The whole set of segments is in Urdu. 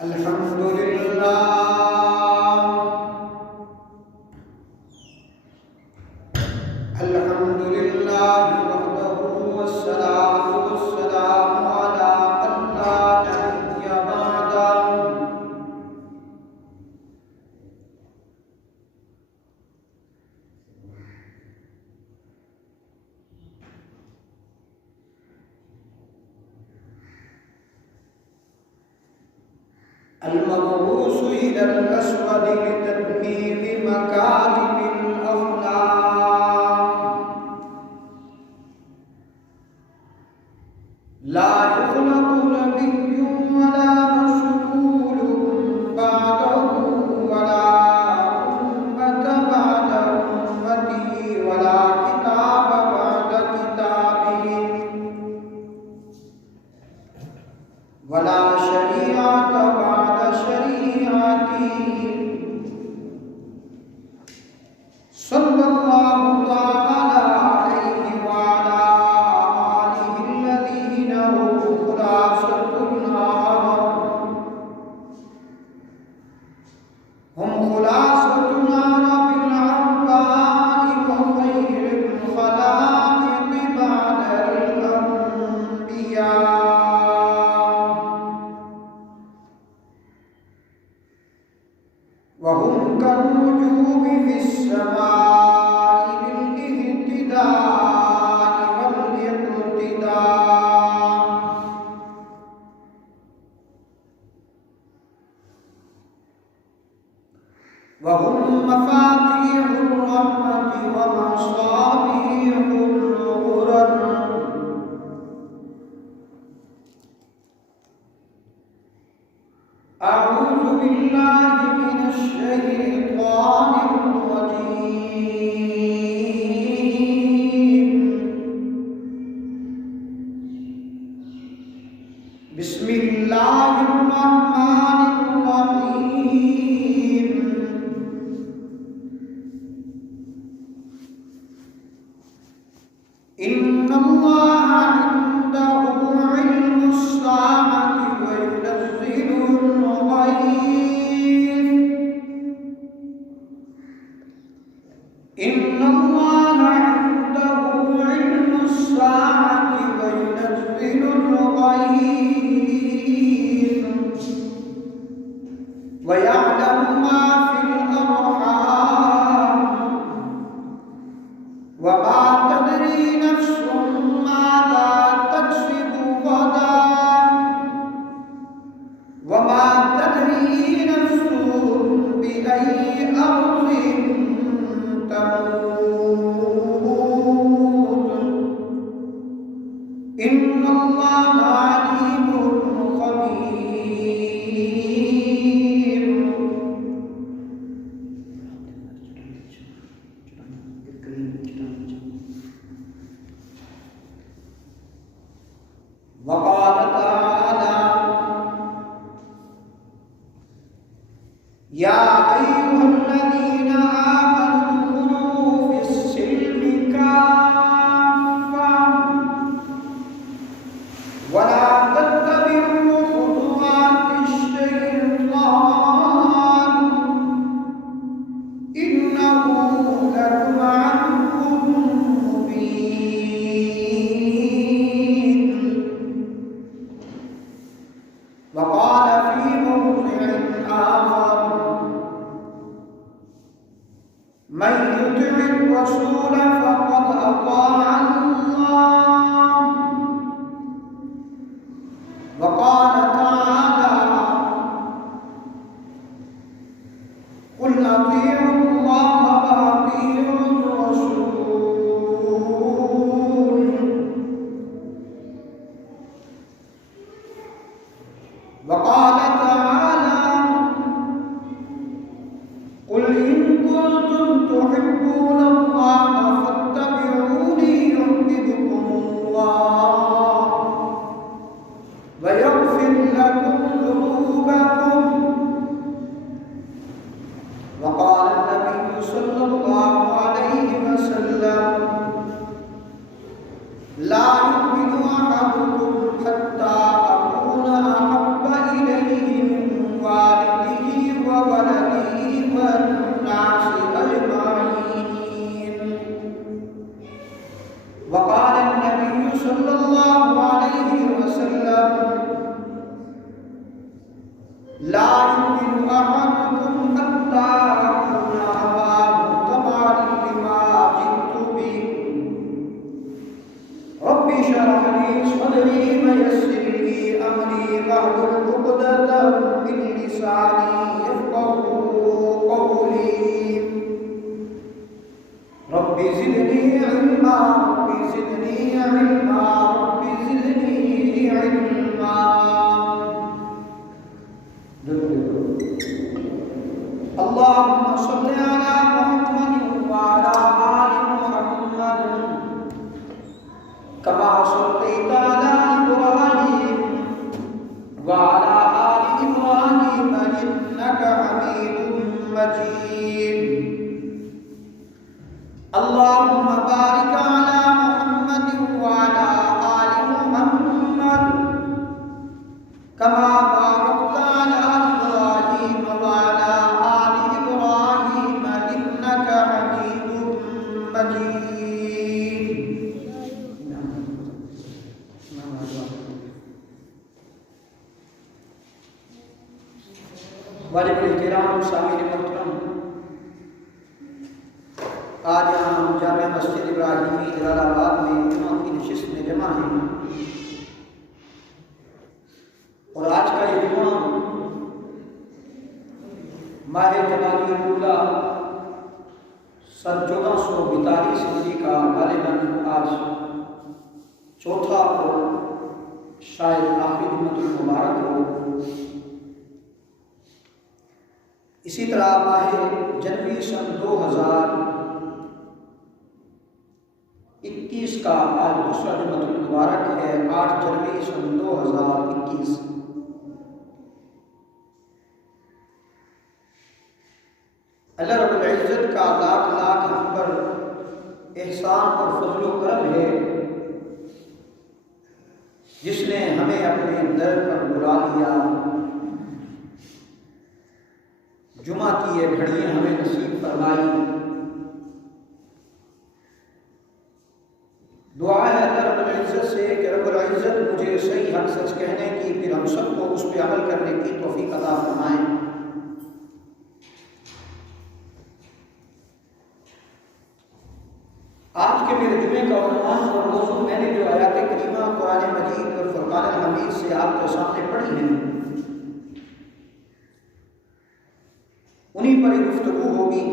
الحمد لله وحده والصلاة والسلام على من لا نبي بعده المبعوث إلى الأسود لتتميم مكارم الأخلاق لا يخلق نبي ولا رسول بعده ولا أمة بعد أمته ولا كتاب بعد كتابه ولا شريعة بعد شريعته صلى الله تعالى عليه وعلى آله الذين هم خلاصة العرب العرباء وخير الخلائق بعد الأنبياء وهم كالنجوم في السماء بالاهتداء والاقتداء وهم مفاتيح الرحمة ومصابيح الغرر أعوذ بالله من الشيطان الرجيم بسم الله الرحمن الرحيم إن الله عنده علم الساعة وينزل الغيث إن الله عنده علم الساعة وينزل الغيث ويعلم ما في الأرحام وما تدري نفس ماذا تكسب غدا وما تدري نفس بأي أرض تموت إن الله عليم خبير وقال تعالى يا أيها الذين آمنوا ادخلوا في السلم كافة ولا تتبعوا خطوات الشيطان إنه لكم عدو مبين وقال في موضع آخر من يطع الرسول فقد أطاع الله وقال تعالى قل أطيعوا الله وأطيعوا الرسول وقال تعالى قل إن كنتم تحبون الله فاتبعوني يحببكم الله ويغفر لكم ذنوبكم وقال النبي صلى الله عليه وسلم لا يؤمن أحدكم حتى أكون أحب إليه من لا يؤمن أحدكم حتى أكون هواه تبعا لما جئت به رب اشرح لي صدري ويسر لي أمري واحلل عقدة من لساني يفقهوا قولي رب زدني علما رب زدني علما رب زدني علما. اللهم صل على محمد وعلى آل محمد كما صليت على إبراهيم وعلى آل إبراهيم إنك حميد مجيد. اللهم بارك على محمد وعلى آل محمد كما باركت على إبراهيم وعلى آل إبراهيم إنك حميد مجيد. واجب الاحترام سامعین محترم، آج ہم جامع مسجد ابراہیمی جلال آباد میں جمعہ کی نشست میں جمع ہیں، اور آج کا یہ جمعہ ماہ جمادی الاولیٰ سن 1442 ہجری کا غالباً آج چوتھا اور شاید آخری جمعۃ المبارک ہو. اسی طرح ماہ جنوری سن 2021 کا آج دوسرا جمعۃ المبارک ہے، 8 جنوری سن 2021. اللہ رب العزت کا لاکھ لاکھ ہم پر احسان اور فضل و کرم ہے، جس نے ہمیں اپنے در پر بلا لیا، جمعہ کی یہ گھڑیاں ہمیں نصیب فرمائی. دعا ہے اللہ رب العزت سے کہ رب العزت مجھے صحیح حق سچ کہنے کی، پھر ہم سب کو اس پہ عمل کرنے کی توفیق عطا فرمائیں. آج کے میرے جمعے کا عنوان اور موضوع میں نے جو آیات کریمہ قرآن مجید اور فرقان الحمید سے آپ کے سامنے پڑھی ہیں، انہی پر گفتگو ہوگی،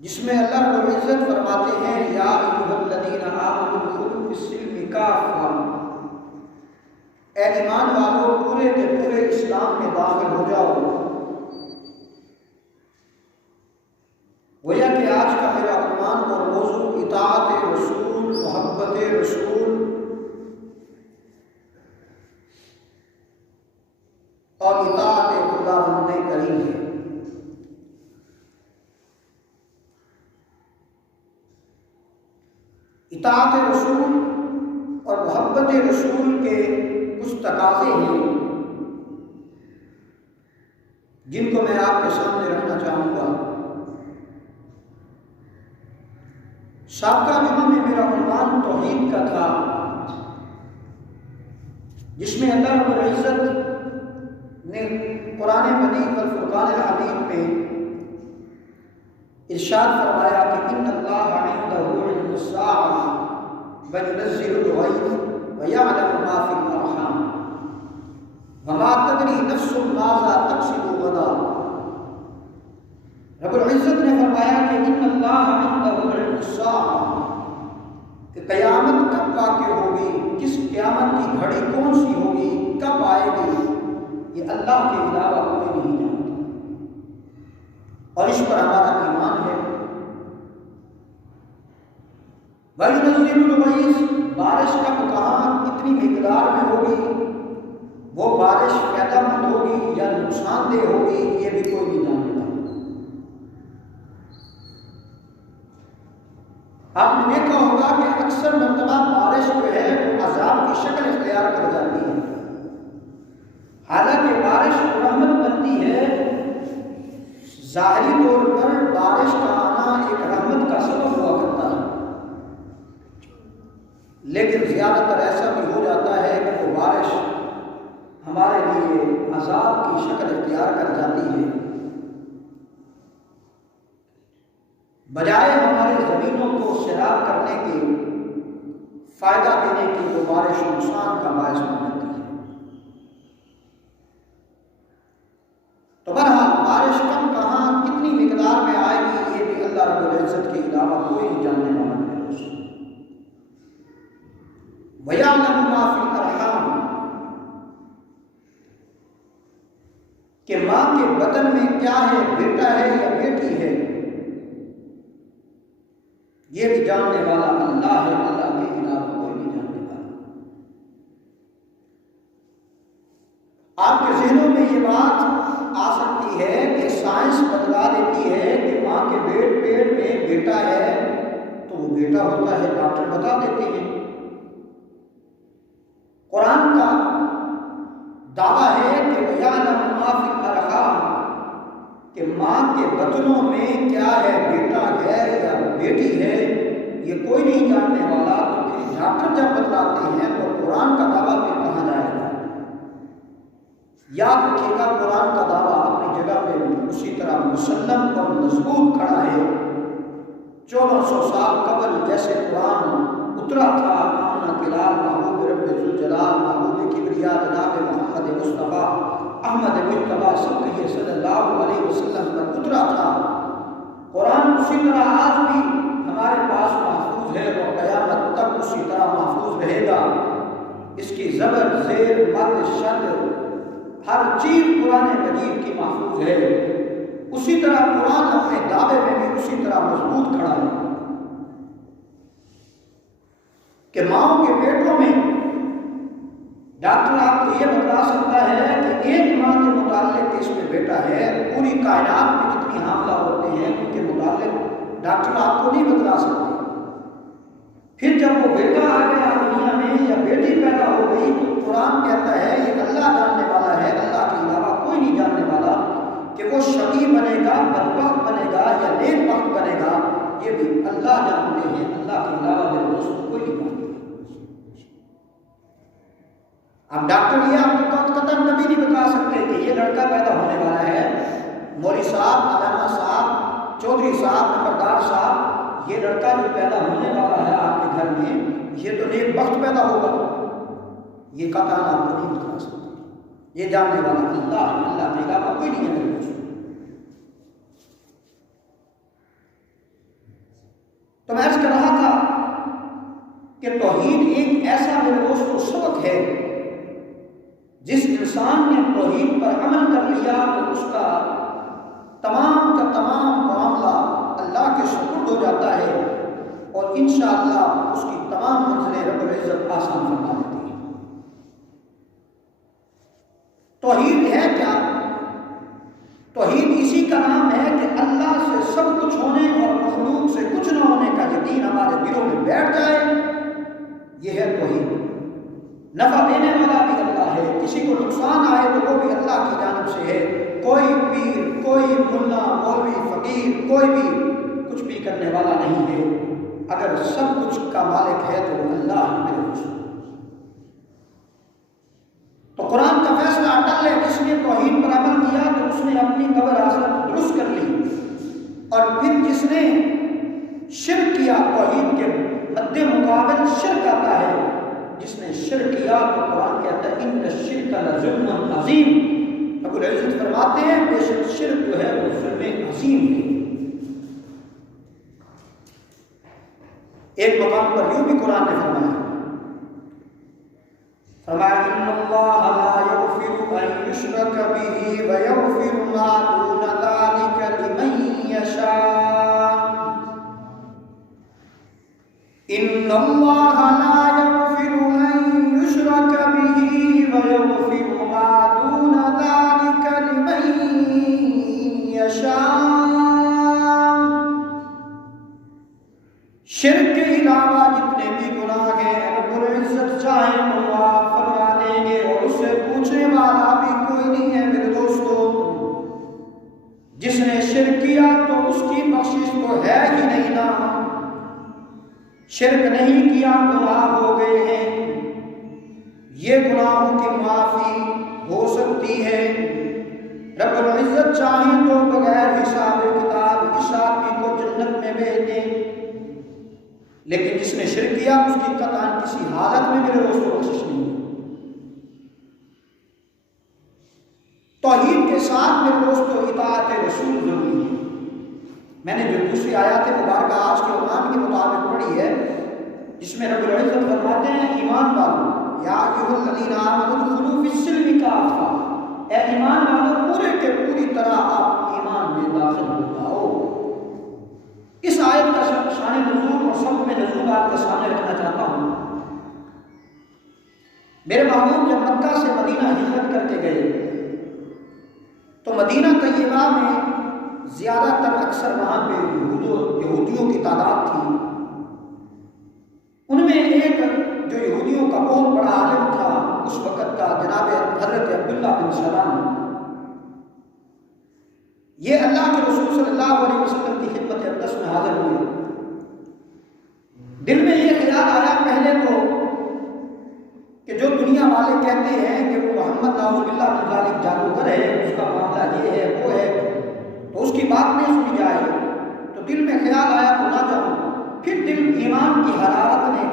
جس میں اللہ رب العزت فرماتے ہیں یا ایھا الذین آمنوا ادخلوا فی السلم کافۃ، اے ایمان والو پورے کے پورے اسلام میں داخل ہو جاؤ. گویا کہ آج کا میرا عنوان اور موضوع اطاعت رسول، محبت رسول اور اطاعت خداوند کریم ہے. اطاعت رسول اور محبت رسول کے کچھ تقاضے ہیں جن کو میں آپ کے سامنے رکھنا چاہوں گا. سابقہ جمعہ میں میرا عنوان توحید کا تھا، جس میں اللہ رب العزت نے قرآن مجید اور فرقان الحمید میں ارشاد فرمایا کہ ان اللہ عنده علم الساعۃ وینزل الغیث ویعلم ما فی الارحام وما تدری نفس ماذا تکسب غدا. رب العزت نے فرمایا کہ ان اللہ عنده علم الساعۃ، کہ قیامت کب واقع ہوگی، کس قیامت کی گھڑی کون سی ہوگی، کب آئے گی، یہ اللہ کے علاوہ کوئی نہیں جانتا، اور اس پر ہمارا ایمان ہے. وَيُنَزِّلُ الْغَيْثَ، بارش کب کہاں کتنی مقدار میں ہوگی، وہ بارش فائدہ مند ہوگی یا نقصان دہ ہوگی، یہ بھی کوئی نہیں جانتا. آپ نے دیکھا ہوگا کہ اکثر مرتبہ بارش جو ہے وہ عذاب کی شکل اختیار کر جاتی ہے، حالانکہ بارش رحمت بنتی ہے. ظاہری طور پر بارش کا آنا ایک رحمت کا سبب ہوا کرتا ہے، لیکن زیادہ تر ایسا بھی ہو جاتا ہے کہ وہ بارش ہمارے لیے عذاب کی شکل اختیار کر جاتی ہے، بجائے ہمارے زمینوں کو سیراب کرنے کے، فائدہ دینے کی، وہ بارش نقصان کا باعث بن جاتی ہے۔ تو بہرحال بارش کب، کہاں، کتنی مقدار میں آئے گی، یہ بھی اللہ رب العزت کے علاوہ کوئی نہیں جاننے والا ہے۔ وَيَعْلَمُ مَا فِي الْأَرْحَامِ، کہ ماں کے بدن میں کیا ہے، بیٹا ہے یا بیٹی ہے، یہ بھی جاننے والا اللہ ہے، اللہ کے علاوہ کوئی نہیں جاننے والا۔ آپ کے ذہنوں میں یہ بات آ سکتی ہے کہ سائنس بتلا دیتی ہے کہ ماں کے پیٹ میں بیٹا ہے تو وہ بیٹا ہوتا ہے، ڈاکٹر بتا دیتے ہیں۔ قرآن کا دعویٰ ہے کہ وَيَعْلَمُ مَا فِي الْأَرْحَامِ، کہ ماں کے بطنوں میں کیا ہے، بیٹا ہے یا بیٹی ہے، یہ کوئی نہیں جاننے والا۔ تو پھر ڈاکٹر جب بتلاتے ہیں تو قرآن کا دعویٰ پھر کہاں جائے گا؟ یاد رکھیے گا، قرآن کا دعویٰ اپنی جگہ پہ اسی طرح مسلم اور مضبوط کھڑا ہے۔ 1400 سال قبل جیسے قرآن اترا تھا، آمنہ کلال محبوب رب ذوالجلال، محبوب کبریا جناب محمد مصطفیٰ احمد مجتبیٰ سب کہیے صلی اللہ علیہ وسلم پر اترا تھا، قرآن اسی طرح آج بھی ہمارے پاس محفوظ ہے اور قیامت تک اسی طرح محفوظ رہے گا۔ اس کی زبر، زیر، مد، شد، ہر چیز قرآن مجید کی محفوظ ہے۔ اسی طرح قرآن اپنے دعوے میں بھی اسی طرح مضبوط کھڑا ہے کہ ماؤں کے پیٹوں میں ڈاکٹر آپ کو یہ بتا سکتا ہے کہ ایک ماہ کے متعلق اس میں بیٹا ہے، پوری کائنات میں جتنی حاملہ ہوتے ہیں ان کے متعلق ڈاکٹر آپ کو نہیں بتلا سکتے۔ پھر جب وہ بیٹا آ گیا دنیا میں یا بیٹی پیدا ہو گئی تو قرآن کہتا ہے یہ اللہ جاننے والا ہے، اللہ کے علاوہ کوئی نہیں جاننے والا کہ وہ شقی بنے گا، بدبخت بنے گا یا نیک بخت بنے گا، یہ بھی اللہ جانتے ہیں، اللہ کے علاوہ میرے دوست کوئی نہیں جانتے۔ اب ڈاکٹر یہ آپ کو قطعاً کبھی نہیں بتا سکتے کہ یہ لڑکا پیدا ہونے والا ہے، مولوی صاحب، علامہ صاحب، چودھری صاحب، نمبردار صاحب، یہ لڑکا جو پیدا ہونے والا ہے آپ کے گھر میں یہ تو نیک بخت پیدا ہوگا، یہ قطعاً آپ کو نہیں بتا سکتے۔ یہ جاننے والا اللہ ہے، اللہ کے علاوہ کوئی نہیں ہے۔ تو میں عرض کر رہا تھا کہ توحید ایک ایسا میرے دوستو سبق ہے، جس انسان نے توحید پر عمل کر لیا تو اس کا تمام کا تمام معاملہ اللہ کے سپرد ہو جاتا ہے اور انشاءاللہ اس کی تمام منزلیں رب العزت آسان فرما دیتی ہے۔ توحید ہے کیا؟ توحید اسی کا نام ہے کہ اللہ سے سب کچھ ہونے اور مخلوق سے کچھ نہ ہونے کا یقین ہمارے دلوں میں بیٹھ جائے، یہ ہے توحید۔ نفع دینے والا بھی اللہ ہے، کسی کو نقصان آئے تو وہ بھی اللہ کی جانب سے ہے۔ کوئی پیر، کوئی ملا، مولوی، فقیر، کوئی بھی کچھ بھی کرنے والا نہیں ہے، اگر سب کچھ کا مالک ہے تو اللہ ہے۔ تو قرآن کا فیصلہ اٹل ہے، جس نے توحید پر عمل کیا تو اس نے اپنی قبر آخرت درست کر لی، اور پھر جس نے شرک کیا، توحید کے مد مقابل شرک آتا ہے، جس نے شرک کیا تو قرآن کہتا ہے ان الشرک لظلم عظیم، رب العزت فرماتے ہیں بے شک شرک جو ہے وہ ظلم عظیم ہے۔ ایک مقام پر یوں بھی قرآن نے فرمایا ان اللہ لا یغفر ان یشرک به ویغفر ما دون ذلک لمن یشاء، ان اللہ لا یغفر ان یشرک به ویغفر ما دون ذلک لمن یشاء، شرک کے علاوہ جتنے بھی گناہ ہیں رب العزت چاہے تو معاف فرما دیں گے، اور اس سے پوچھنے والا بھی کوئی نہیں ہے میرے دوستو۔ جس نے شرک کیا تو اس کی بخشش تو ہے ہی نہیں نا، شرک نہیں کیا گناہ ہو گئے ہیں، یہ گناہوں کی معافی رب العزت چاہیں تو بغیر حساب کتاب اس آدمی کو جنت میں بھیج دیں، لیکن جس نے شرک کیا اس کی قطعاً کسی حالت میں میرے دوستوں بخشش نہیں ہے۔ توحید کے ساتھ میرے دوستوں اطاعت رسول ضروری ہے۔ میں نے جو دوسری آیات مبارکہ آج کے عنوان کے مطابق پڑھی ہے، جس میں رب العزت فرماتے ہیں ایمان والو یا ایھا الذین آمنوا ادخلوا فی السلم کافہ، اے ایمان والو پورے کے پوری طرح آپ ایمان میں داخل ہو جاؤ۔ اس آیت کا شان نزول اور سب میں نزول آپ کے سامنے رکھنا چاہتا ہوں۔ میرے محبوب جب مکہ سے مدینہ ہجرت کر کے گئے تو مدینہ طیبہ میں زیادہ تر اکثر وہاں پہ یہودیوں کی تعداد تھی۔ ان میں ایک جو یہودیوں کا بہت بڑا عالم تھا اس وقت کا جناب حضرت عبداللہ بن سلام، یہ اللہ کے رسول صلی اللہ علیہ وسلم کی خدمت اقدس میں حاضر ہوئے۔ دل میں یہ خیال آیا پہلے تو کہ جو دنیا والے کہتے ہیں کہ وہ محمد نعوذ باللہ من ذالک جادوگر ہے، اس کا معاملہ یہ ہے وہ ہے، تو اس کی بات نہیں سنی جائے، تو دل میں خیال آیا تو نہ جاؤں۔ پھر دل ایمان کی حرارت نے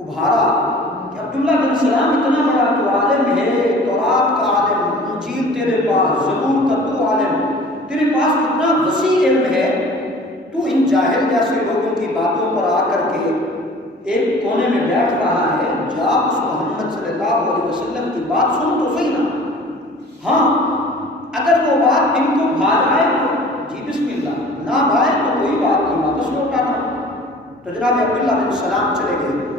ابھارا کہ عبداللہ بن سلام اتنا بڑا تو عالم ہے، تورات کا عالم، انجیل تیرے پاس، زبور کا تو عالم، تیرے پاس اتنا وسیع علم ہے، تو ان جاہل جیسے لوگوں کی باتوں پر آ کر کے ایک کونے میں بیٹھ رہا ہے، جا اس محمد صلی اللہ علیہ وسلم کی بات سن تو صحیح نا۔ ہاں اگر وہ بات دل کو بھا جائے تو جی بسم اللہ، نہ بھائے تو کوئی بات نہیں، واپس لوٹ آنا۔ تو جناب عبداللہ بن سلام چلے گئے۔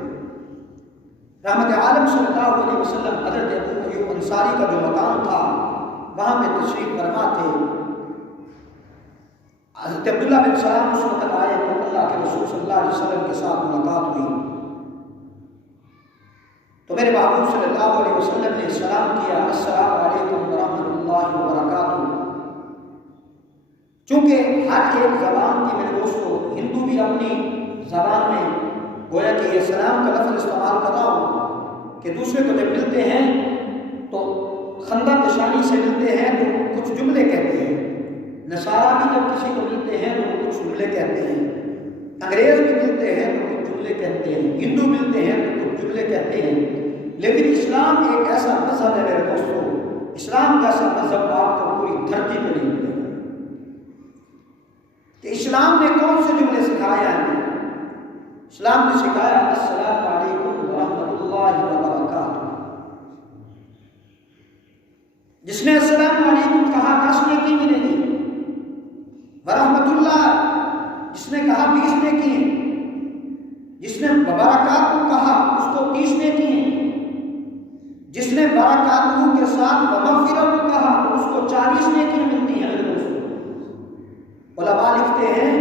رحمت عالم صلی اللہ علیہ وسلم حضرت ابو ایوب انصاری کا جو مقام تھا وہاں پہ تشریف فرما تھے۔ حضرت عبداللہ بن سلام اس وقت آئے تو اللہ کے رسول صلی اللہ علیہ وسلم کے ساتھ ملاقات ہوئی، تو میرے محبوب صلی اللہ علیہ وسلم نے سلام کیا، السلام علیکم ورحمۃ اللہ وبرکاتہ۔ چونکہ ہر ایک زبان کی میرے دوستوں، ہندو بھی اپنی زبان میں گویا کہ یہ سلام کا لفظ استعمال کر رہا ہوں کہ دوسرے کو جب ملتے ہیں تو خندہ پیشانی سے ملتے ہیں تو کچھ جملے کہتے ہیں، نصارہ بھی جب کسی کو ملتے ہیں تو وہ کچھ جملے کہتے ہیں، انگریز بھی ملتے ہیں تو کچھ جملے کہتے ہیں، ہندو ملتے ہیں تو کچھ جملے کہتے ہیں، لیکن اسلام ایک ایسا مذہب ہے میرے دوستوں، اسلام جیسا مذہب آپ کو پوری دھرتی پہ نہیں ملے گا۔ کہ اسلام نے کون سے جملے سکھایا ہے؟ اسلام نے سکھایا السلام علیکم ورحمۃ اللہ وبرکاتہ۔ جس نے السلام علیکم کہا 10 نیکی ملے گی، ورحمۃ اللہ جس نے کہا 20 نیکی ہیں، جس نے وبرکاتہ کہا اس کو 30 نیکی ہیں، جس نے برکاتہ کے ساتھ ومغفرت کہا تو اس کو 40 نیکی ملتی ہیں۔ میرے دوستوں علماء لکھتے ہیں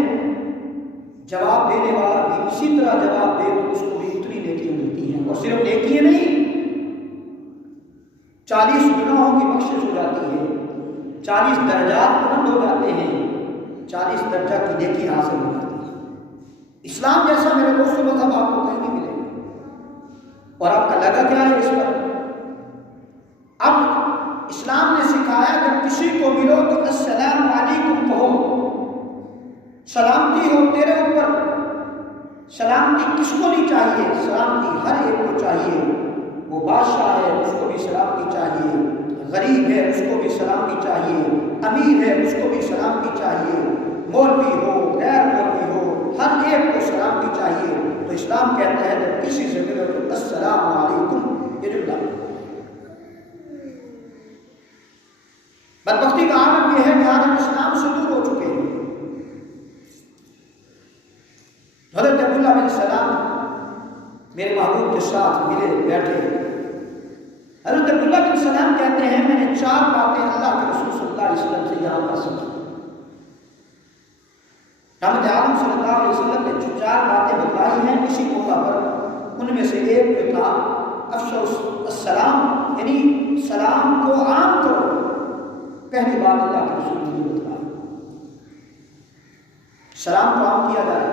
جواب دینے والا بھی اسی طرح جواب دے تو اس کو بھی اتنی نیکیاں ملتی ہیں، اور صرف نیکیاں نہیں، 40 گناہوں کی بخشش ہو جاتی ہے، 40 درجات بلند ہو جاتے ہیں، 40 درجہ کی نیکی حاصل ہو جاتی ہے۔ اسلام جیسا میرے دوستوں مذہب آپ کو کہیں نہیں ملے گا۔ اور آپ کا لگا کیا ہے اس پر؟ اب اسلام نے سکھایا جب کسی کو ملو تو السلام علیکم کہو، سلامتی ہو تیرے اوپر۔ سلامتی کس کو نہیں چاہیے؟ سلامتی ہر ایک کو چاہیے، وہ بادشاہ ہے اس کو بھی سلامتی چاہیے، غریب ہے اس کو بھی سلامتی چاہیے، امیر ہے اس کو بھی سلامتی چاہیے، مولوی ہو غیر مولوی ہو ہر ایک کو سلامتی چاہیے۔ تو اسلام کہتا ہے جب کسی سے ملو تو السلام علیکم، یہ جملہ۔ بدبختی کا عالم یہ ہے کہ آج ہم اسلام سے دور ہو چکے ہیں۔ حضرت عبداللہ بن سلام میرے محبوب کے ساتھ ملے بیٹھے۔ حضرت عبداللہ بن سلام کہتے ہیں میں نے 4 باتیں اللہ کے رسول صلی اللہ علیہ وسلم سے یہاں پر سیکھی۔ رحمت عالم صلی اللہ علیہ وسلم نے جو 4 باتیں بتلائی ہیں اسی موقع پر ان میں سے ایک جو تھا افشوا السلام، یعنی سلام کو عام کرو۔ پہلی بات اللہ کے رسول نے بتلائی، سلام کو عام کیا جائے۔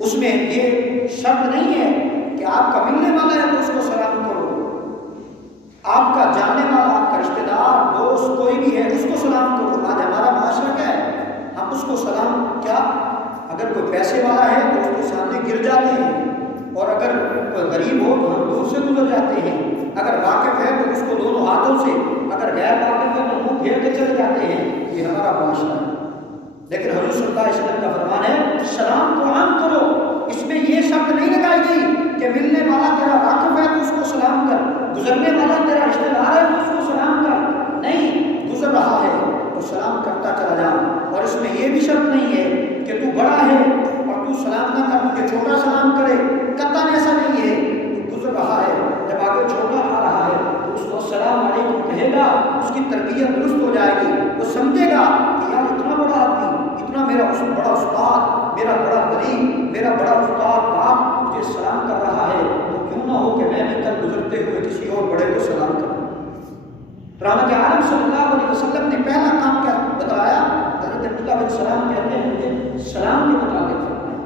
اس میں یہ شرط نہیں ہے کہ آپ کا ملنے والا ہے تو اس کو سلام کرو، آپ کا جاننے والا، آپ کا رشتہ دار دوست کوئی بھی ہے اس کو سلام کرو. آج ہمارا معاشرہ کیا ہے؟ ہم اس کو سلام کیا، اگر کوئی پیسے والا ہے تو اس کے سامنے گر جاتے ہیں، اور اگر کوئی غریب ہو تو ہم دور سے گزر جاتے ہیں. اگر واقف ہے تو اس کو دونوں ہاتھوں سے، اگر غیر واقف ہے تو منہ پھیر کے چلے جاتے ہیں. یہ ہمارا معاشرہ ہے. لیکن حضور صلی اللہ علیہ وسلم کا فرمان ہے سلام کو عام کرو. اس میں یہ شرط نہیں لگائی گئی کہ ملنے والا تیرا واقف ہے تو اس کو سلام کر، گزرنے والا تیرا رشتہ دار ہے تو اس کو سلام کر. نہیں، گزر رہا ہے تو سلام کرتا چلا جا. اور اس میں یہ بھی شرط نہیں ہے کہ تو بڑا ہے اور تو سلام نہ کر مجھے چھوٹا سلام کرے. قطعاً ایسا نہیں ہے. تو گزر رہا ہے، جب آگے چھوٹا آ رہا ہے تو اس کو السلام علیکم کہے گا. اس کی تربیت درست ہو جائے گی. وہ سمجھے گا کہ یار اتنا بڑا آدمی، اتنا میرا بڑا استاد، میرا بڑا ولی، میرا بڑا استاد باپ مجھے سلام کر رہا ہے، تو کیوں نہ ہو کہ میں بھی کل گزرتے ہوئے کسی اور بڑے کو سلام کروں. رحمت عالم صلی اللہ علیہ وسلم نے پہلا کام کیا بتایا؟ حضرت عبداللہ بن سلام کہتے ہیں مجھے سلام کے متعلق فرمایا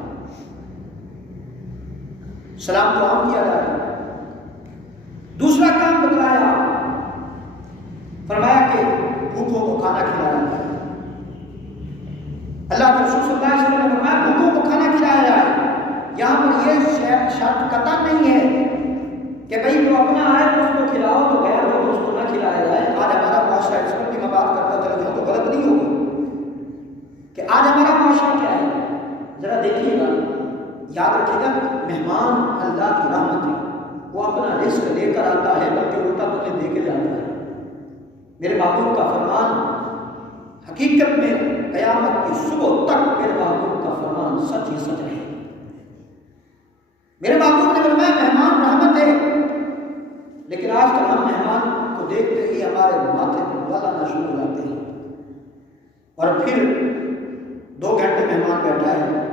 سلام کو عام کیا جائے. دوسرا کام بتلایا، فرمایا کہ بھوکوں کو کھانا کھلایا جائے. اللہ کے رسول صلی اللہ علیہ وسلم نے فرمایا بھوکوں کو کھانا کھلایا جائے. یہاں پر یہ شرط قطع نہیں ہے کہ بھئی جو اپنا آئے تو اس کو کھلاؤ، تو غیر ہو تو اس کو نہ کھلایا جائے. آج ہمارا معاشرہ، اس پر بھی میں بات کرتا چلا جاؤں تو غلط نہیں ہوگا کہ آج ہمارا معاشرہ کیا ہے. ذرا دیکھیے گا، یاد رکھیے گا، مہمان اللہ کی رحمت ہے. وہ اپنا رزق لے کر آتا ہے بلکہ الٹا تمہیں دے کے جاتا ہے. میرے محبوب کا فرمان حقیقت میں قیامت کی صبح تک میرے محبوب کا فرمان سچ ہی سچ ہے. میرے محبوب نے فرمایا مہمان رحمت ہے. لیکن آج کل ہم مہمان کو دیکھتے ہی ہمارے ماتھے پر بل آنا شروع ہو جاتے ہیں، اور پھر 2 گھنٹے مہمان بیٹھا ہے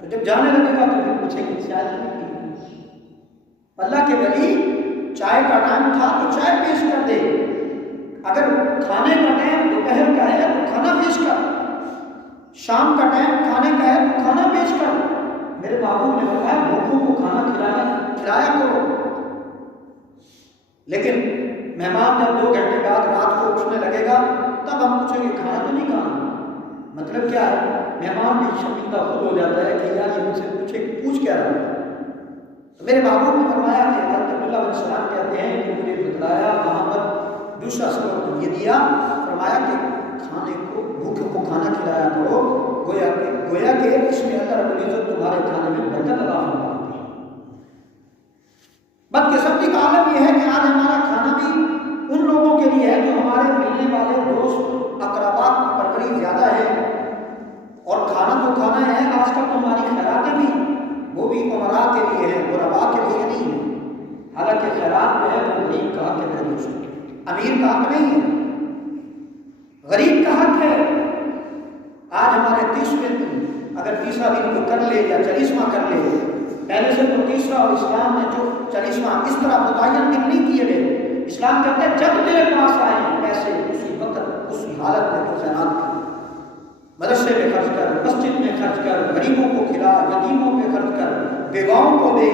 تو جب جانے لگے گا تو پھر پوچھیں گے چائے نہیں پی. اللہ کے ولی چائے کا ٹائم تھا تو چائے پیش کر دے. اگر کھانے کا ٹائم دوپہر کا ہے تو کھانا پیش کر. شام کا ٹائم کھانے کا ہے تو کھانا پیش کر. میرے محبوب نے بتایا بھوکوں کو کھانا کھلایا کرو. لیکن مہمان جب 2 گھنٹے بعد رات کو اٹھنے لگے گا تب ہم پوچھیں گے کھانا تو نہیں کھانا. مطلب کیا ہے؟ مہمان بھی شرمندہ خود ہو جاتا ہے کہ یار یہ مجھ سے پوچھ کیا رہا ہے. تو میرے محبوب نے فرمایا کہ حضرت عبداللہ بن سلام کہتے ہیں کہ مجھے بتلایا وہاں پر دوسرا سبب یہ دیا، فرمایا کہ کھانے کو بھوکوں کو کھانا کھلایا کرو، گویا کہ اس میں اللہ رب العزت تمہارے کھانے میں برکت عطا فرماتی ہے. بدقسمتی کا عالم یہ ہے کہ آج ہمارا کھانا بھی ان لوگوں کے لیے ہے جو ہمارے ملنے والے دوست اقربا پروری زیادہ ہے. اور کھانا تو کھانا ہے، آج کل تو ہماری خیراتیں بھی وہ بھی عمرا کے لیے ہے، غربا کے لیے نہیں ہے. حالانکہ خیرات جو ہے وہ غریب کا حق ہے میرے دوست، امیر کا حق نہیں ہے، غریب کا حق ہے. آج ہمارے 30ویں دن اگر 30واں دن کو کر لے یا 40واں کر لے، پہلے سے تو 30واں اور اسلام میں جو 40واں اس طرح متعین دن نہیں کیے گئے. اسلام کہتے ہیں جب تیرے پاس آئے پیسے اسی وقت اسی حالت میں خیرات کر، مدرسے میں خرچ کر، مسجد میں خرچ کر، غریبوں کو کھلا، یتیموں پہ خرچ کر، بیواؤں کو دے.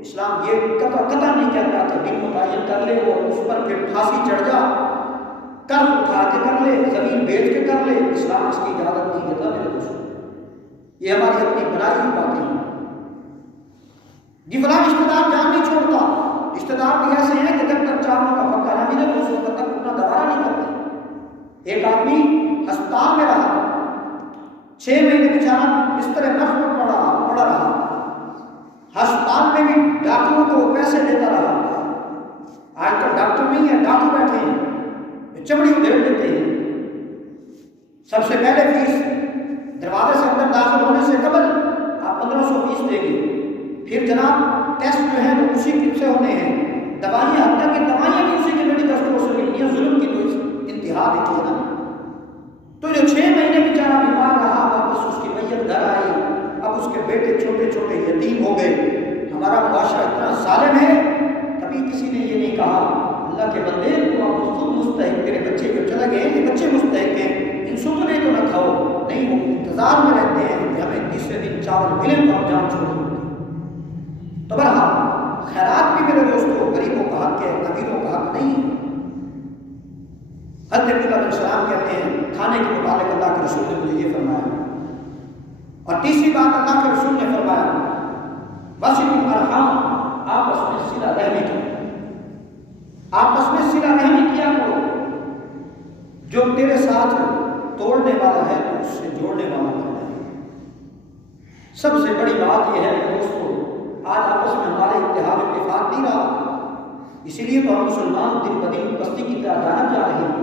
اسلام یہ قطع نہیں کہتا کہ دن متعین کر لے اور اس پر پھر پھانسی چڑھ جا، قرض اٹھا کے کر لے، زمین بیچ کے کر لے. اسلام اس کی اجازت نہیں دیتا میرے دوستوں. یہ ہماری اپنی بنائی ہوئی باتیں ہیں. جی فلاں رشتے دار جان نہیں چھوڑتا. رشتے دار بھی ایسے ہیں کہ جب تک چاروں کا پکا نہ ملے تو اس وقت تک اپنا دوبارہ نہیں کرتے. ایک آدمی ہسپتال میں رہا، 6 مہینے بیچارہ بستر مرض پر پڑا رہا. ہسپتال میں بھی ڈاکٹروں کو پیسے دیتا رہا. آج کل ڈاکٹر نہیں ہے، ڈاکٹر بیٹھے ہیں، چمڑی ادھیڑ دیتے ہیں. سب سے پہلے فیس دروازے سے اندر داخل ہونے سے قبل آپ 1500 فیس دیں گے. پھر جناب ٹیسٹ جو ہیں وہ اسی سے ہونے ہیں، دوائیاں حتیٰ کہ دوائیاں بھی اسی کے میڈیکل اسٹور سے ملتی ہیں. ظلم کی تو انتہا دیکھیے نا. تو جو 6 مہینے بیچارہ بیمار رہا، واپس اس کی میت گھر آئی، اب اس کے بیٹے چھوٹے چھوٹے یتیم ہو گئے. ہمارا معاشرہ اتنا ظالم ہے، کبھی کسی نے یہ نہیں کہا اللہ کے بندے تو آپ خود مستحق، تیرے بچے جو چلے گئے یہ بچے مستحق ہیں، ان ستنے کو نہ کھاؤ. نہیں، وہ انتظار میں رہتے ہیں کہ ہمیں تیسرے دن چاول ملے تو ہم جان چھوڑیں. تو بہرحال خیرات بھی میرے دوستوں غریبوں کا حق ہے، امیروں کا حق نہیں ہے. حضرت عبداللہ بن سلام کہتے ہیں کھانے کے متعلق اللہ کے رسول نے مجھے یہ فرمایا، اور تیسری بات اللہ کے رسول نے فرمایا وصلوا الارحام، آپس میں صلہ رحمی کرو، آپس میں صلہ رحمی کیا کرو، جو تیرے ساتھ توڑنے والا ہے تو اس سے جوڑنے والا بننا ہے۔ سب سے بڑی بات یہ ہے کہ دوستو آج آپس میں ہمارے اتحاد و اتفاق نہیں رہا، اسی لیے تو ہم مسلمان دن بدن بستی کی طرح جانا چاہ رہے ہیں،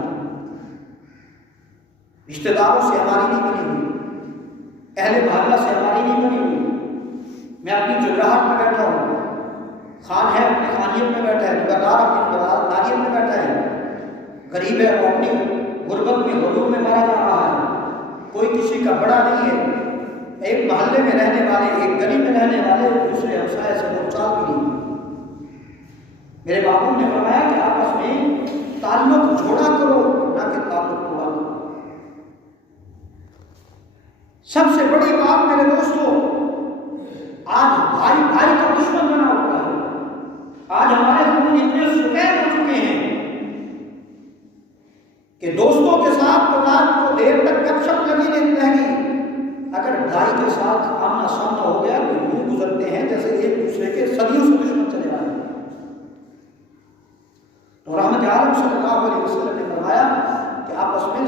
رشتہ داروں سے ہماری نہیں بنی ہوئی، اہل محلہ سے ہماری نہیں بنی ہوئی، میں اپنی جگراہٹ میں بیٹھا ہوں، خان ہے اپنے خانیت میں بیٹھا ہے، دکاندار اپنی دکانداریت میں بیٹھا ہے، غریب ہے وہ اپنی غربت میں غرور میں مارا جا رہا ہے، کوئی کسی کا بڑا نہیں ہے، ایک محلے میں رہنے والے، ایک گلی میں رہنے والے دوسرے ہمسائے سے بول چال بھی نہیں۔ میرے باپو نے فرمایا کہ آپس میں تعلق جوڑا کرو نہ کہ تعلق توڑا کرو۔ سب سے بڑی بات میرے دوستو، آج بھائی بھائی کا دشمن بنا ہوا ہے، آج ہمارے خون اتنے سفید ہو چکے ہیں کہ دوستوں کے ساتھ تو رات کو دیر تک گپ شپ لگی رہے گی، اگر بھائی کے ساتھ آمنا سامنا ہو گیا تو یوں گزرتے ہیں جیسے ایک دوسرے کے صدیوں سے دشمن چلے آئے۔ تو رحمت عالم صلی اللہ علیہ وسلم نے فرمایا کہ آپس میں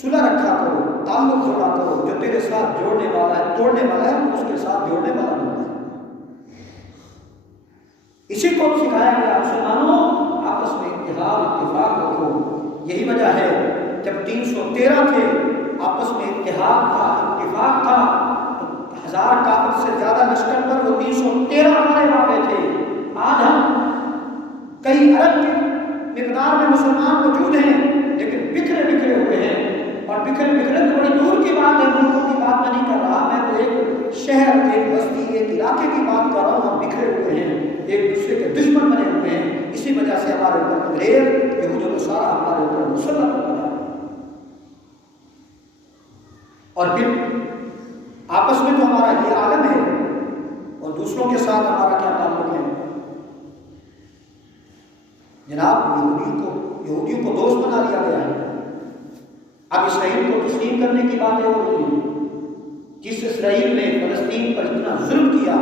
صلح رکھا کرو، تعلق جوڑا کرو، جو تیرے ساتھ جوڑنے والا ہے توڑنے والا ہے اس کے ساتھ جوڑنے والا بننا ہے۔ اسی کو سکھایا گیا مسلمانوں آپس میں اتحاد اتفاق رکھو۔ یہی وجہ ہے جب 313 تھے آپس میں اتحاد تھا، اتفاق تھا، تو 1000 کافر سے زیادہ لشکر پر وہ 313 ہمارے واقع تھے۔ آج ہم کئی ارب کی مقدار میں مسلمان موجود ہیں لیکن بکھرے بکھرے ہوئے ہیں، اور بکھرے بکھرے تو بڑی دور کی بات ہے، ملکوں کی بات میں نہیں کر رہا، میں تو ایک شہر، ایک بستی، ایک علاقے کی بات کر رہا ہوں۔ ہم بکھرے ہوئے ہیں، ایک دوسرے کے دشمن بنے ہوئے ہیں، اسی وجہ سے ہمارے اوپر انگریز یہود و نصارہ ہمارے اوپر مسلط ہو گیا۔ اور پھر آپس میں تو ہمارا یہ عالم ہے اور دوسروں کے ساتھ ہمارا کیا تعلق ہے؟ جناب یہودیوں کو دوست بنا لیا گیا ہے، اب اسرائیل کو تسلیم کرنے کی باتیں ہو رہی ہیں۔ جس اسرائیل نے فلسطین پر اتنا ظلم کیا،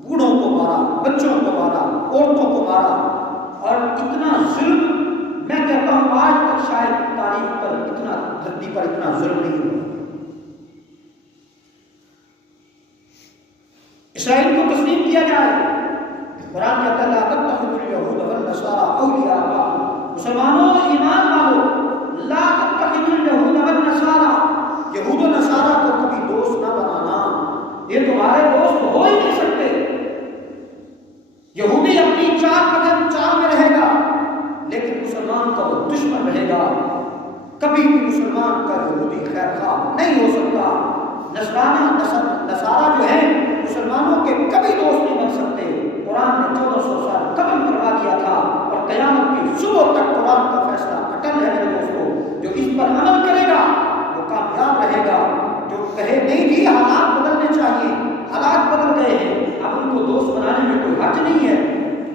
بوڑھوں کو مارا، بچوں کو مارا، عورتوں کو مارا، اور اتنا ظلم میں کہتا ہوں آج تک شاید تاریخ پر اتنا دھرتی پر اتنا ظلم نہیں ہوا۔ اسرائیل کو تسلیم کیا جائے، قرآن کہتا ہے لا تتخذوا اليهود والنصارى اولیاء، مسلمانوں ایمان والو لا تتخذوا اليهود والنصارى، یہود و نصارہ کو کبھی دوست نہ بنانا، یہ تمہارے دوست ہو ہی نہیں سکتے۔ یہودی اپنی چال میں رہے گا لیکن مسلمان کا وہ دشمن رہے گا، کبھی بھی مسلمان کا یہودی خیر خواہ نہیں ہو سکتا۔ نصارہ جو ہیں مسلمانوں کے کبھی دوست نہیں بن سکتے۔ قرآن نے 1400 سال قبل فرما دیا تھا، اور قیامت کی صبح تک قرآن کا فیصلہ اٹل ہے میرے دوستوں، جو اس پر عمل کرے گا وہ کامیاب رہے گا، جو کہے نہیں جی حالات بدلنے چاہیے، حالات بدل گئے ہیں، اب ان کو دوست بنانے میں کوئی حرج نہیں ہے،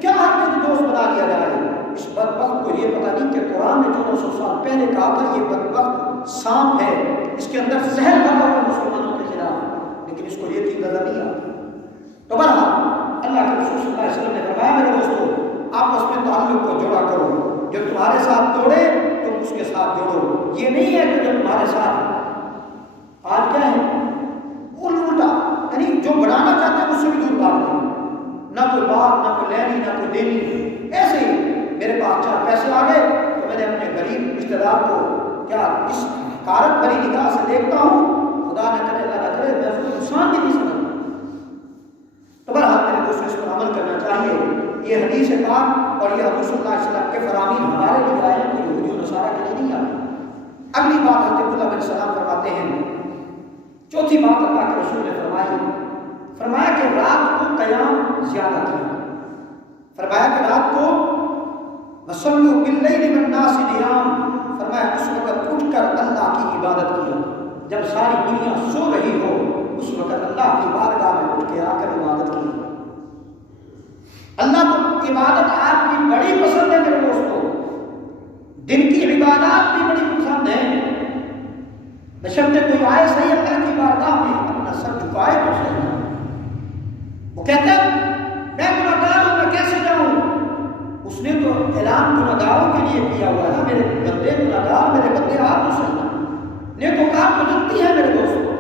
کیا حرج ہے دوست بنا لیا جائے؟ اس بدبخت کو یہ پتہ نہیں کہ قرآن نے 1400 سال پہلے کہا تھا یہ بدبخت سانپ ہے، اس کے اندر زہر بھرا ہوا مسلمانوں کے خلاف، لیکن اس کو یہ چیز نظر نہیں آتی۔ تو بہرحال اللہ کے رسول صلی اللہ علیہ وسلم نے فرمایا میرے دوستو آپس میں تعلق کو جوڑا کرو، جو تمہارے ساتھ توڑے تم اس کے ساتھ جوڑو۔ یہ نہیں ہے کہ جو تمہارے ساتھ آج کیا ہے الٹا، یعنی جو بڑھانا چاہتے ہیں اس سے بھی دور بھاگ دیں، نہ کوئی بات، نہ کوئی لینی، نہ کوئی دینی۔ ایسے ہی میرے پاس 4 پیسے آ گئے تو میں نے اپنے غریب رشتے دار کو کیا اس حقارت بھری نگاہ سے دیکھتا ہوں، خدا نہ کرے اللہ نہ کرے میں اس کو انسان بھی نہیں سمجھتا۔ تو بہرحال میرے دوستوں اس پر عمل کرنا چاہیے۔ یہ حدیث پاک اور یہ حضور صلی اللہ علیہ وسلم کے فرامین ہمارے لیے آئے ہیں، کوئی یہودی و نصارہ کے لیے نہیں آئے۔ اگلی بات حضرت عبداللہ بن سلام فرماتے ہیں، چوتھی بات اللہ کے رسول نے فرمایا کہ رات کو قیام زیادہ کیا، فرمایا کہ رات کو وصلوا باللیل والناس نیام، فرمایا اس وقت اٹھ کر اللہ کی عبادت کیا، جب ساری دنیا سو رہی ہو اس وقت اللہ کی بارگاہ میں اٹھ کے آ کر عبادت کی۔ اللہ کو عبادت آپ کی بڑی پسند ہے میرے دوستوں، دن کی عبادات بھی بڑی پسند ہیں، بشرطے کوئی آئے صحیح اللہ کی بارگاہ میں اپنا سر جھکائے تو صحیح۔ وہ کہتا ہے میں گناہگار ہوں، میں کیسے جاؤں؟ اس نے تو اعلان گناہگاروں کے لیے کیا ہوا ہے نا، میرے بندے گناہگار، میرے بندے آ تو صحیح۔ نیکوکار تو جنتی ہے میرے دوستوں،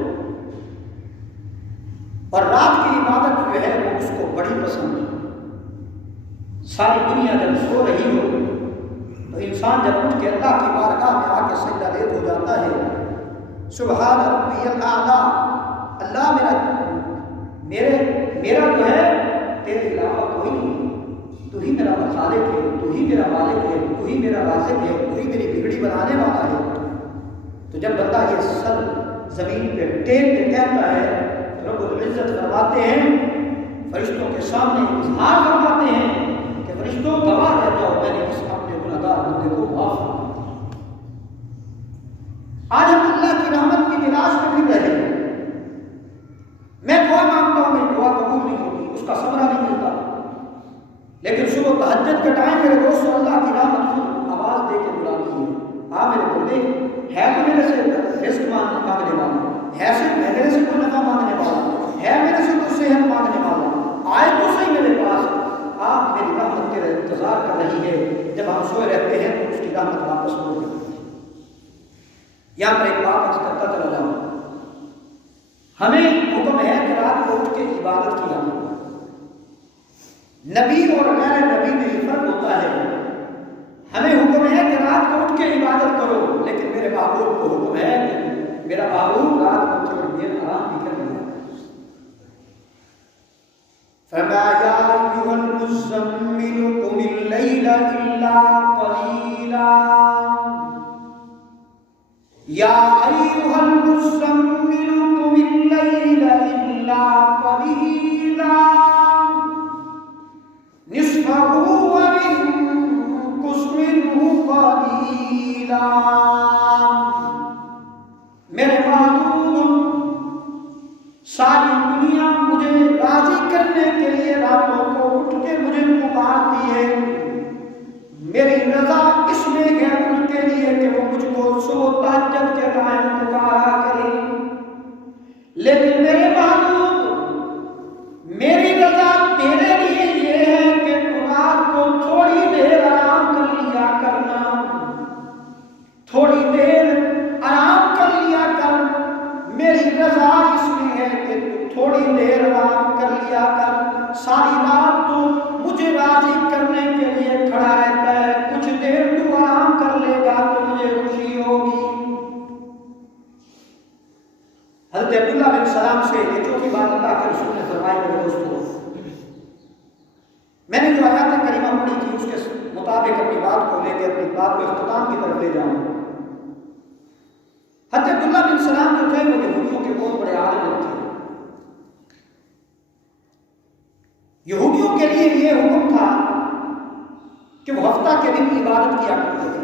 اور رات کی عبادت جو ہے وہ اس کو بڑی پسند ہے۔ ساری دنیا جب سو رہی ہو تو انسان جب اٹھ کے اللہ کی بارگاہ میں آ کے سجدہ ریز ہو جاتا ہے، سبحان ربی الاعلیٰ، اللہ میرا جو ہے تیرے علاوہ کوئی نہیں، تو ہی میرا خالق ہے، تو ہی میرا مالک ہے، تو ہی میرا رازق ہے، تو ہی میری بگڑی بنانے والا ہے۔ تو جب بندہ یہ سر زمین پہ ٹیک کے کہتا ہے تو رب العزت فرماتے ہیں، فرشتوں کے سامنے اظہار فرماتے ہیں کہ فرشتوں گواہ رہ جاؤ، میں نے اس اپنے گناہگار بندے کو معاف کر دیا۔ آج ہم اللہ کی رحمت کی تلاش میں پھر رہے ہیں، میں دعا مانگتا ہوں میری دعا قبول نہیں ہوتی، اس کا ثمرہ نہیں ملتا، لیکن صبح تہجد کے ٹائم میرے دوستوں اللہ کی رحمت خود آواز دے کے بلاتی ہے، ہاں میرے بندے ہے تو میرے سے رزق مانگنے والا ہے، میرے سے کوئی نفع مانگنے والا ہے، میرے سے کوئی صحت مانگنے والا، آئے تو صحیح میرے پاس، آپ میری رحمت کے انتظار کر رہی ہے، جب ہم سوئے رہتے ہیں تو اس کی رحمت واپس ہو جاتی ہے۔ یا میں ایک بات کرتا چلا جاؤں، ہمیں حکم ہے کہ رات کو اٹھ کے عبادت کی جائے، نبی اور غیر نبی میں یہ فرق ہوتا ہے، ہمیں حکم ہے کہ رات کو اٹھ کے عبادت کرو، لیکن میرے محبوب کو حکم ہے کہ میرا محبوب رات کو تھوڑی دیر آرام بھی کر لیا۔ فَمَا يَا أَيُّهَا الْمُزَّمِّلُ قُمِ اللَّيْلَ إِلَّا قَلِيلًا يَا أَيُّهَا الْمُزَّمِّلُ قُمِ اللَّيْلَ إِلَّا قَلِيلًا نِصْفَهُ وَانقُصْ مِنْهُ قَلِيلًا۔ میرے محبوب، ساری دنیا مجھے راضی کرنے کے لیے راتوں کو اٹھ کے مجھے پکارتی ہے، میری رضا اس میں ہے ان کے لیے کہ وہ مجھ کو صبح تہجد کے ٹائم پکارا کرے، لیکن میرے محبوب میری رضا تیرے لیے یہ ہے کہ تو رات کو تھوڑی دیر آرام کر لیا کرنا، تھوڑی دیر آرام کر لیا کر، میری رضا اس میں ہے کہ تو تھوڑی دیر آرام کر لیا کر، ساری رات تو مجھے راضی کرنے کے لیے کھڑا رہتا ہے، کچھ دیر تو آرام کر لے گا تو مجھے خوشی ہوگی۔ حضرت عبداللہ بن سلام سے یہ چوتھی بات اللہ کے رسول نے فرمائی، میرے دوستوں، میں نے جو آیات کریمہ پڑھی تھی اس کے مطابق اپنی بات کو لے کے اپنی بات کو اختتام کی طرف لے جاؤں۔ حضرت عبداللہ بن سلام جو تھے وہ یہودیوں کے بہت بڑے عالم تھے، یہودیوں کے لیے یہ حکم تھا کہ وہ ہفتہ کے دن عبادت کیا کرتے تھے،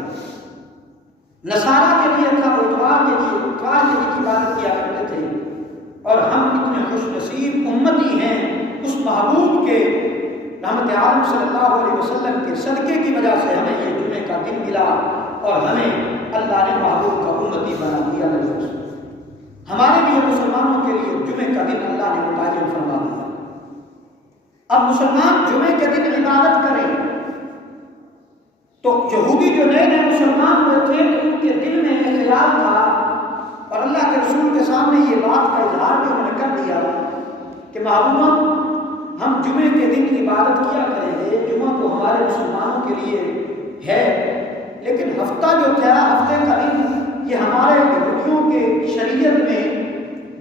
نصارہ کے لیے تھا اتوار کے دن عبادت کیا کرتے تھے، اور ہم اتنے خوش نصیب امتی ہیں اس محبوب کے رحمت عالم صلی اللہ علیہ وسلم کے صدقے کی وجہ سے ہمیں یہ جمعے کا دن ملا اور ہمیں اللہ نے محبوب کا امتی بنا دیا۔ ہمارے لیے مسلمانوں کے لیے جمعے کا دن اللہ نے متعین فرما دیا۔ اب مسلمان جمعے کے دن عبادت کریں تو یہودی جو نئے نئے مسلمان ہوئے تھے ان کے دل میں خیال تھا، اور اللہ کے رسول کے سامنے یہ بات کا اظہار بھی انہوں نے کر دیا کہ محبوبہ ہم جمعے کے دن عبادت کیا کریں گے، جمعہ تو ہمارے مسلمانوں کے لیے ہے، لیکن ہفتہ جو تھا، ہفتے کا دن، یہ ہمارے یہودیوں کے شریعت میں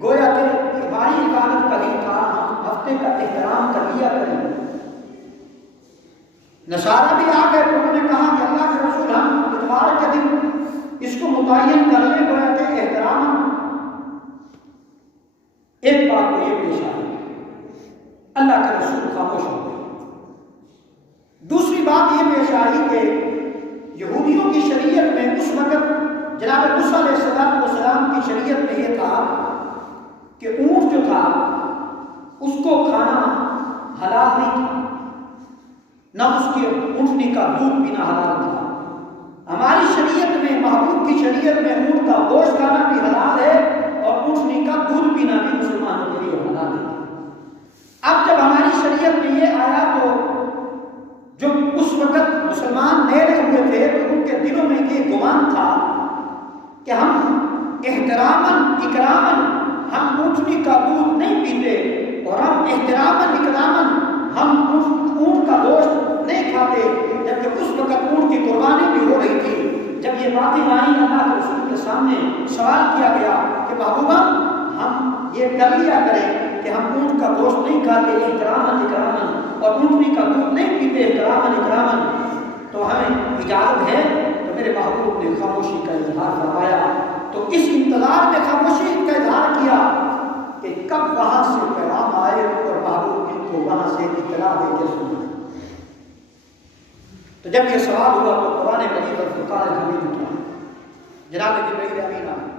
گویا کہ ہماری عبادت کا دن تھا، ہم ہفتے کا احترام کر لیا کریں۔ نصارہ بھی آ گئے تو انہوں نے کہا کہ اللہ کے رسول ہم اتوار کے دن اس کو متعین کر لیں، گویا کہ احترام۔ ایک بات کو یہ پیش آئی، اللہ کے رسول خاموش ہو گئے۔ دوسری بات یہ پیش آئی کہ یہودیوں کی شریعت میں اس وقت جناب موسیٰ علیہ السلام کی شریعت میں یہ تھا کہ اونٹ جو تھا اس کو کھانا حلال نہیں تھا، نہ اس کے اونٹنی کا دودھ پینا حلال تھا، ہماری شریعت میں، محبوب کی شریعت میں اونٹ کا گوشت کھانا بھی حلال ہے اور اونٹنی کا دودھ پینا بھی مسلمانوں کے لیے حلال ہے۔ اب جب ہماری شریعت میں یہ آیا تو جو اس وقت مسلمان نئے ہوئے تھے تو ان کے دلوں میں یہ گمان تھا کہ ہم احتراماً اکراماً ہم اونٹنی کا دودھ نہیں پیتے اور ہم احتراماً اکراماً ہم اونٹ کا گوشت نہیں کھاتے، جبکہ اس وقت اونٹ کی قربانی بھی ہو رہی تھی۔ جب یہ باتیں آئیں اللہ کے رسول کے سامنے سوال کیا گیا کہ محبوبہ ہم یہ کر لیا کریں کہ ہم اونٹ کا گوشت نہیں کھاتے احتراماً اکراماً اور اونٹنی کا دودھ نہیں پیتے احتراماً اکراماً، تو ہمیں اجازت ہے؟ تو میرے محبوب نے خاموشی کا اظہار فرمایا۔ تو اس انتظار میں خاموشی کا اظہار کیا کہ کب وہاں سے پیغام آئے اور محبوب ان کو وہاں سے اطلاع دے کے سنا۔ تو جب یہ سوال ہوا تو قرآن مجید اور فرقان حمید اترا، جناب جبرائیل امین آئے